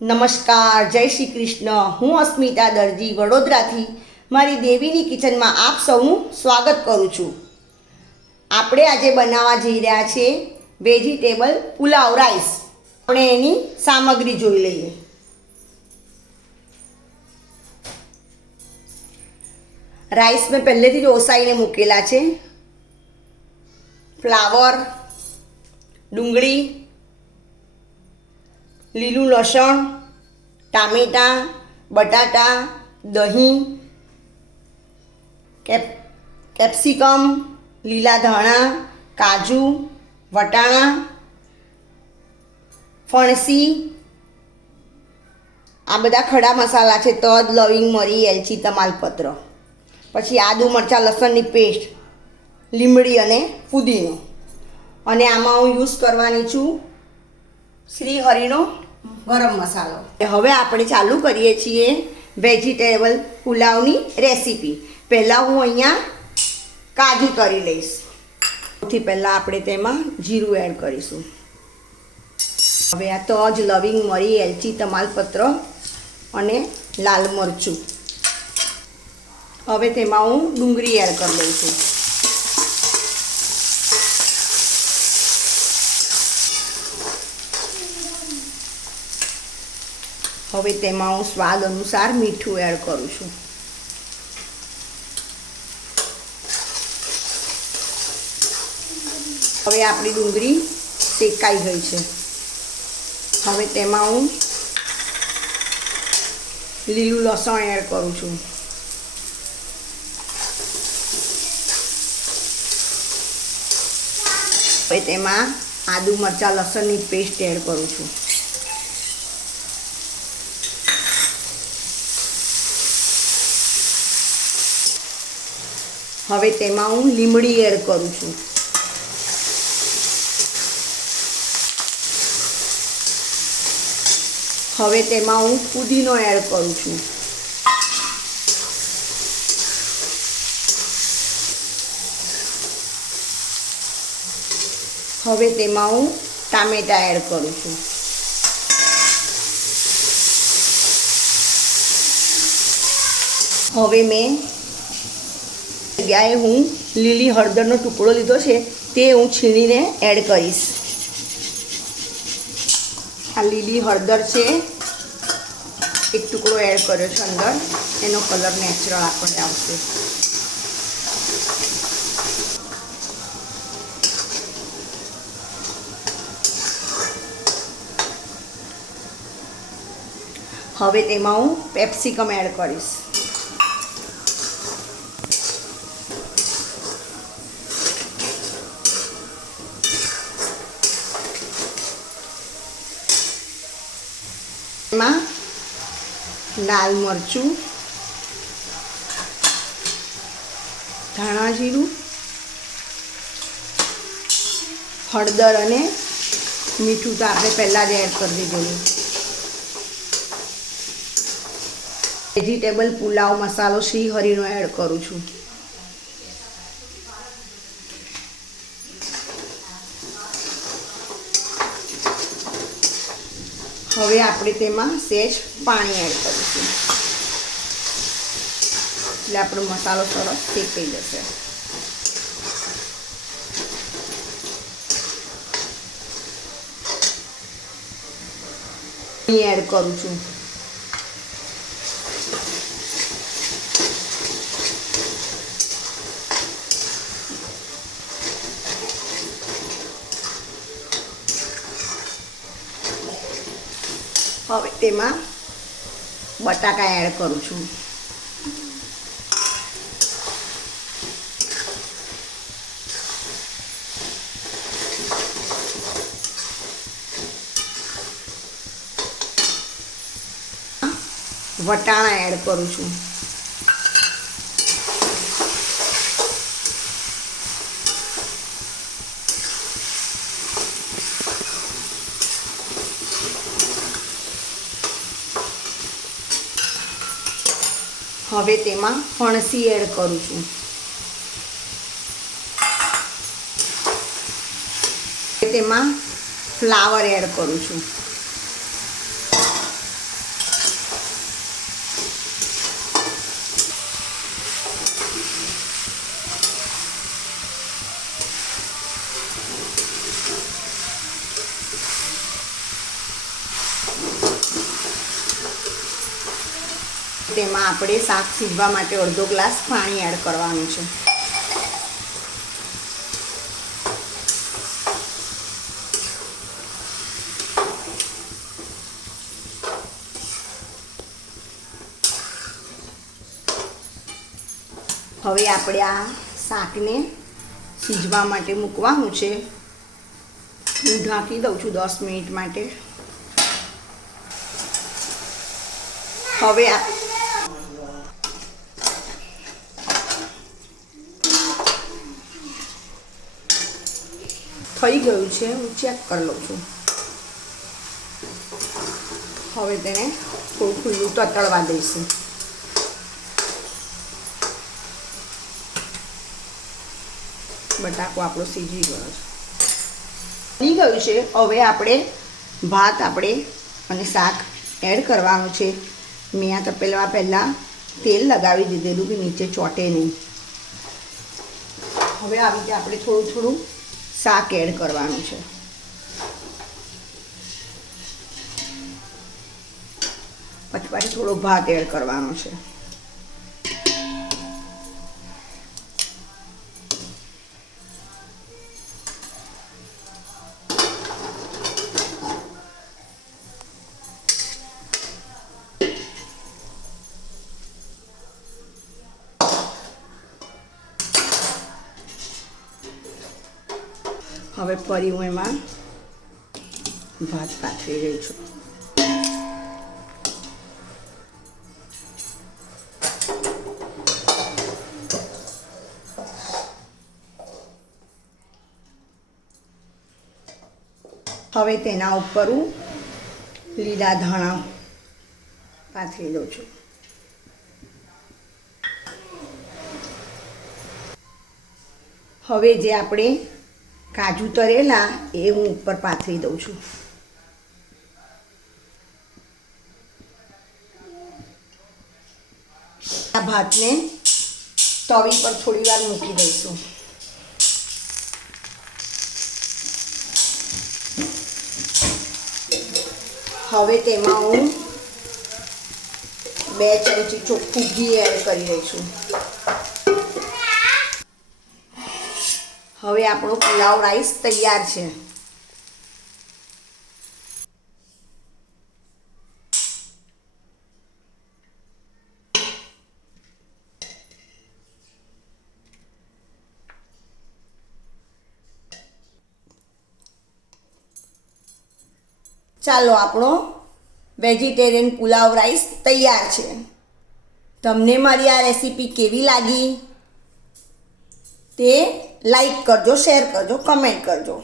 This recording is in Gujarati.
નમસ્કાર, જય શ્રી કૃષ્ણ। હું અસ્મિતા દરજી વડોદરાથી મારી દેવીની કિચનમાં આપ સૌનું સ્વાગત કરું છું। આપણે આજે બનાવવા જઈ રહ્યા છીએ વેજીટેબલ પુલાવ રાઈસ। આપણે એની સામગ્રી જોઈ લઈએ। રાઈસ મેં પહેલેથી જ ઓસાઈને મૂકેલા છે। ફ્લાવર, ડુંગળી, લીલું લસણ, ટામેટાં, બટાટા, દહીં, કેપ્સિકમ, લીલા ધાણા, કાજુ, વટાણા, ફણસી, આ બધા ખડા મસાલા છે। તજ, લવિંગ, મરી, એલચી, તમાલપત્ર, પછી આદુ મરચાં લસણની પેસ્ટ, લીમડી અને ફુદીનો। અને આમાં હું યુઝ કરવાની છું શ્રી હરિનો ગરમ મસાલો। હવે આપણે ચાલુ કરીએ છીએ વેજીટેબલ પુલાવની રેસીપી। પહેલાં હું અહીંયા કાજુ તળી લઈશ। સૌથી પહેલાં આપણે તેમાં જીરું એડ કરીશું। હવે આ તજ, લવિંગ, મરી, એલચી, તમાલપત્ર અને લાલ મરચું। હવે તેમાં હું ડુંગળી એડ કરી દઉં છું। હવે તેમાં હું સ્વાદ અનુસાર મીઠું એડ કરું છું। હવે આપણી ડુંગળી શેકાઈ ગઈ છે। હવે તેમાં હું લીલું લસણ એડ કરું છું। હવે તેમાં આદુ મરચાં લસણની પેસ્ટ એડ કરું છું। હવે તેમાં હું લીમડી એડ કરું છું। હવે તેમાં હું ફુદીનો એડ કરું છું। હવે તેમાં હું ટામેટાં એડ કરું છું। હવે મેં જગ્યાએ હું લીલી હળદરનો ટુકડો લીધો છે તે હું છીણીને એડ કરીશ। આ લીલી હળદર છે, એક ટુકડો એડ કર્યો છે અંદર, એનો કલર નેચરલ આપણને આવશે। હવે તેમાં હું કેપ્સિકમ એડ કરીશ। એમાં લાલ મરચું, ધાણા જીરું, હળદર અને મીઠું તો આપણે પહેલાં જ એડ કરી દીધેલું। વેજીટેબલ પુલાવ મસાલો શ્રી હરિનો એડ કરું છું। હવે આપણે તેમાં સહેજ પાણી એડ કરીશું એટલે આપણો મસાલો સરસ શેકાઈ જશે। એડ કરું છું। હવે તેમાં બટાકા એડ કરું છું। વટાણા એડ કરું છું। હવે તેમાં ફણસી એડ કરું છું। તેમાં ફ્લાવર એડ કરું છું। તેમાં આપણે શાક સીજવા માટે અડધો ગ્લાસ પાણી એડ કરવાનું છે. હવે આપણે આ શાકને સીજવા માટે મૂકવાનું છે. હું ઢાંકી દઉં છું 10 મિનિટ માટે. હવે થઈ ગયું છે, હું ચેક કરી લઉં છું. હવે તેને થોડું ખુલ્લું તતળવા દઈશું. બટાકો આપણો સીજી ગયો છે, બની ગયું છે. હવે આપણે ભાત અને શાક એડ કરવાનું છે. મેં આ તપેલામાં પહેલાં તેલ લગાવી દીધેલું કે નીચે ચોંટે નહીં. હવે આવી રીતે આપણે થોડું થોડું શાક એડ કરવાનું છે. પછી થોડો ભાત એડ કરવાનો છે. હવે ફરી હું એમાં ભાત પાથરી રહી છું. હવે તેના ઉપર હું લીલા ધાણા પાથરી દઉં છું. હવે જે આપણે કાજુ તરેલા એ હું ઉપર પાથરી દઉં છું. આ ભાતને તવી પર થોડી વાર મૂકી દઈશું. હવે તેમાં હું 2 ચમચી ચોખ્ખું ઘી એડ કરી રહી છું. હવે આપણો પુલાવ રાઈસ તૈયાર છે. ચાલો, આપણો વેજીટેરિયન પુલાવ રાઈસ તૈયાર છે. તમને મારી આ રેસીપી કેવી લાગી તે લાઈક કરજો, શેર કરજો, કમેન્ટ કરજો.